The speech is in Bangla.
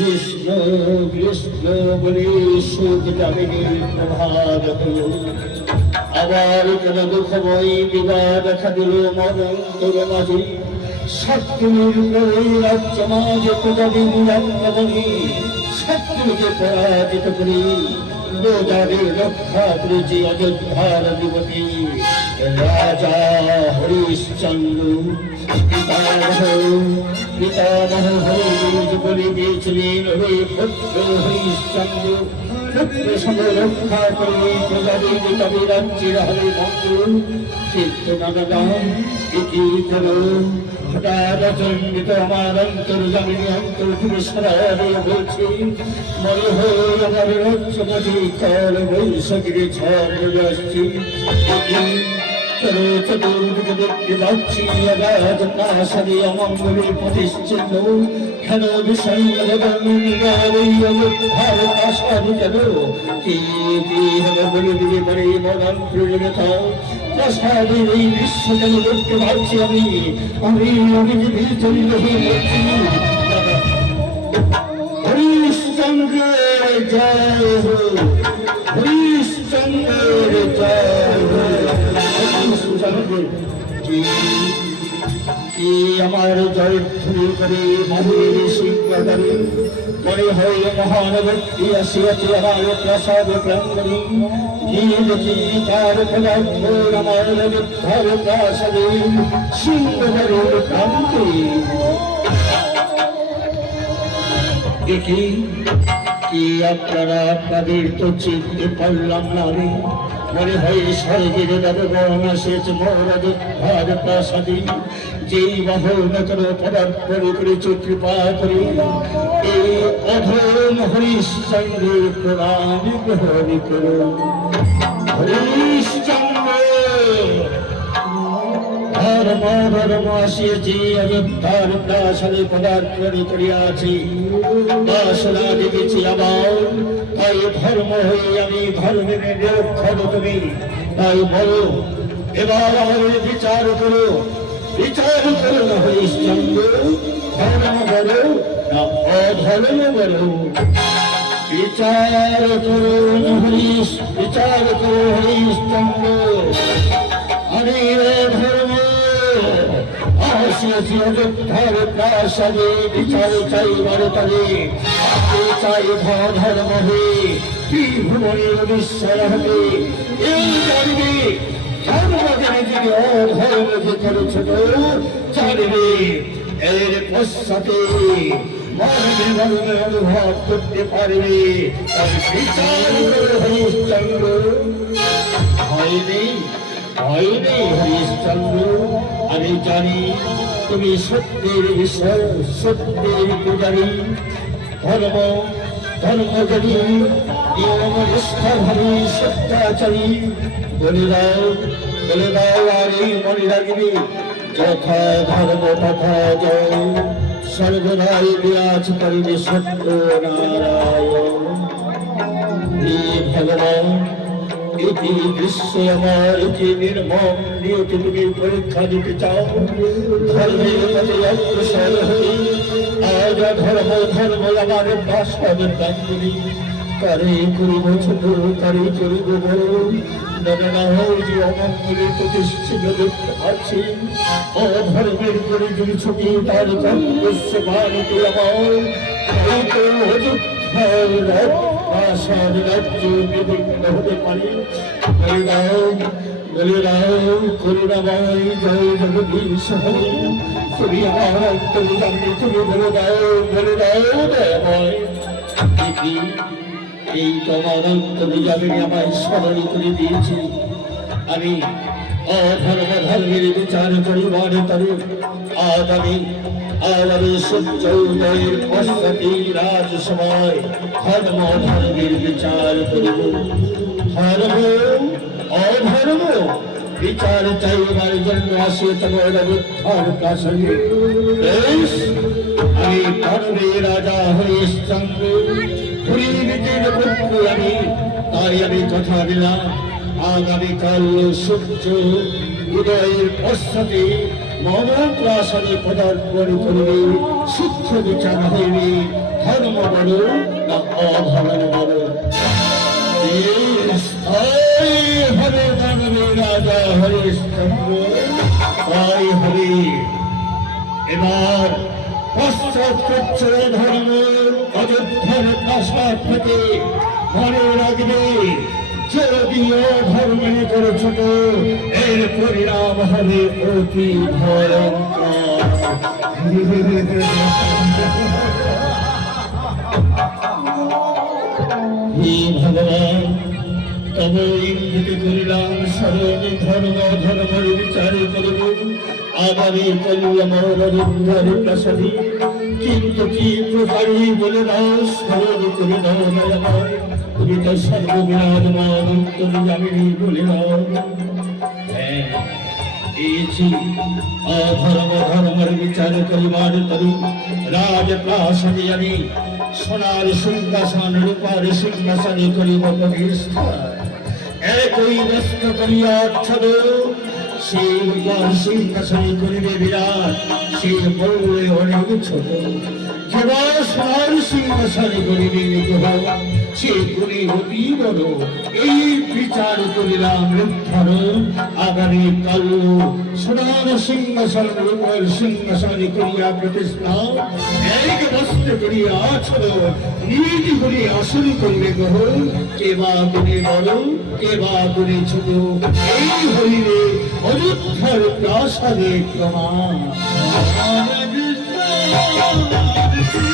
কৃষ্ণ কৃষ্ণ বলে, সুখ যামিনীর প্রভাত হলো। আবার কেন দুঃখময়ী বিবাদ দেখা দিল মনন্তর মাঝে শত্রুর রাজ্য মাঝে প্রজাদিন রত্নমণি শত্রুকে পরাজিত করি। প্রজাদের রক্ষা করেছে অযোধ্যার রাজা হরিশ্চন্দ্র পিতামহ পিতামহ হরিজ বলে দিয়েছিলেন হে পুত্র হরিশ্চন্দ্র পুত্র সঙ্গে রক্ষা করে প্রজাদের তবে রাজ্যের হরে মঙ্গল চিত্ত নাগাম এটি করো হঠাৎ মনে হয় চলো চতুর্দিকে দেখতে পাচ্ছি আগাধ প্রাসাদে অমঙ্গলে প্রতিষ্ঠিত। কেন বিষয় প্রাসাদ যেন কি কি হবে বলে দিলে পরে মদন প্রয়োজনীয়তা? প্রাসাদের এই দৃশ্য দেখতে পাচ্ছি আমি? যাচ্ছি হরিশ্চন্দ্রের জয় হরিশ্চন্দ্রের জয় আমার জয় করে মহির মনে হয় মহান ব্যক্তি আসিয়াছে আমার প্রসাদ দেখি কি আপনারা আপনাদের তো চিনতে পারলাম না রে। মনে হয় স্বর্গের দেবগণ এসেছে মহারাজার প্রাসাদে যেই বাহন করে পদার্পণ করেছে কৃপা করে, এই অধম হরিশ্চন্দ্রের প্রণাম গ্রহণ করো হরিশ্চন্দ্র ধর্ম আসিয়েছি অযোধ্যার প্রাসাদে করিয়াছি। বাসনা আমার তাই ধর্ম আমি ধর্মের তুমি। তাই বলো, এবার আমাদের বিচার করো। বিচার করো না হরিশ্চন্দ্র ধর্ম বলো না অধর্ম বলো। বিচার করো না হরিশ বিচার করো হরিশ্চন্দ্র আমি রে ধর্ম আসিয়াছি অযোধ্যার প্রাসাদে বিচার চাইবার তলে আমি চাই ধর্ম হে কি ভুবনের বিশ্বর হবে এই জানবে ধর্মকে যদি অধর্মকে করেছ জানবে, এর পশ্চাতে অনুভব করতে পারবে। হয়নি হরিশ্চন্দ্র আমি জানি তুমি সত্যের বিষয় সত্যের পূজারী। ধর্ম ধর্মকারী নিয়ম নিষ্ঠাভাবে সত্যাচারী। বলে দাও বলে দাও আর এই মনে রাখবি, যথা ধর্ম তথা জয় সর্বদাই বিরাজ করিবে সত্য নারায়ণ। ভগবান এটি দৃশ্য আমার যে নির্মম নিয়তি পরীক্ষা দিতে চাও, ধর্মের পথে অগ্রসর ধর্ম ধর্ম আমার বাসবাদের দান করি। কারে করিব ছোট কারে করিব বড় নানা যে অমঙ্গলে প্রতিষ্ঠিত দেখতে পাচ্ছি। অধর্মের করে যদি ছবি তার বাড়িতে আমার। হতে পারে বলে দাও বলে দাও করুণাময় জয় জগদীশ হরে আমার তুমি জানবে তুমি বলে দাও বলে দাও দয়াময় এই তোমার অন্তরে যাবেন আমায় স্মরণ করে দিয়েছি। আমি অধর্ম ধর্মের বিচার করিবার তরে আজ আমি সূর্য পশ্চাতে রাজ সময় ধর্ম ধর্মের বিচার করিব। ধর্ম, অধর্ম, বিচার চাইবার জন্য আসে তোমার বুদ্ধার কাশনে বেশ, আমি ধর্মে রাজা হরিশ্চন্দ্র পুরীর পুত্র আমি, তাই আমি কথা দিলাম আগামীকাল সূর্য উদয়ের পশ্চাতে মম প্রাসাদে পদার্পণ করিবে সূক্ষ্ম বিচার হইবে ধর্ম বড় না অধর্ম হবে দানবে রাজা হরিশ্চন্দ্র হবে। এবার পশ্চাৎ ধর্ম, অযোধ্যার প্রাসাদ থেকে মনে রাখবে। যদি ধর্মে করে ছোট এর পরিণাম হবে অতি ভয়ঙ্কর। তব ইঙ্গিত করিলাম সরণ ধর্ম ধর্মের বিচার করিব। আগামী কলিয়ামরেন্দ্রের প্রসাদী। কিন্তু কি প্রকারী বলে দাও স্মরণ করে দাও তুমি তো সর্ববিরাজমান অন্তর্যামিনী বলে দাও হ্যাঁ পেয়েছি অধর্ম ধর্মের বিচার করিবার তরু রাজ প্রাসাদে আমি সোনার সিংহাসন রূপার সিংহাসনে করিব প্রতিষ্ঠা একই ব্যস্ত করিয়া অচ্ছদ সে রূপার সিংহাসনে করিবে বিরাট সে বউয়ে অনেক ছোট। যেবা সোনার সিংহাসনে করিবে নিগ্রহ সে গুণী অতি বড়, এই বিচার করিলাম রুদ্ধর। আগামী কাল সোনার সিংহাসন, রূপর সিংহাসনে করিয়া প্রতিষ্ঠা। এক বস্ত্র করিয়া আছর নিজ করে আসন করিবে গ্রহ। কে বা গুণে বড়, কে বা গুণে ছোট, এই হইলে অযোধ্যার প্রাসাদে প্রমাণ। Thank you.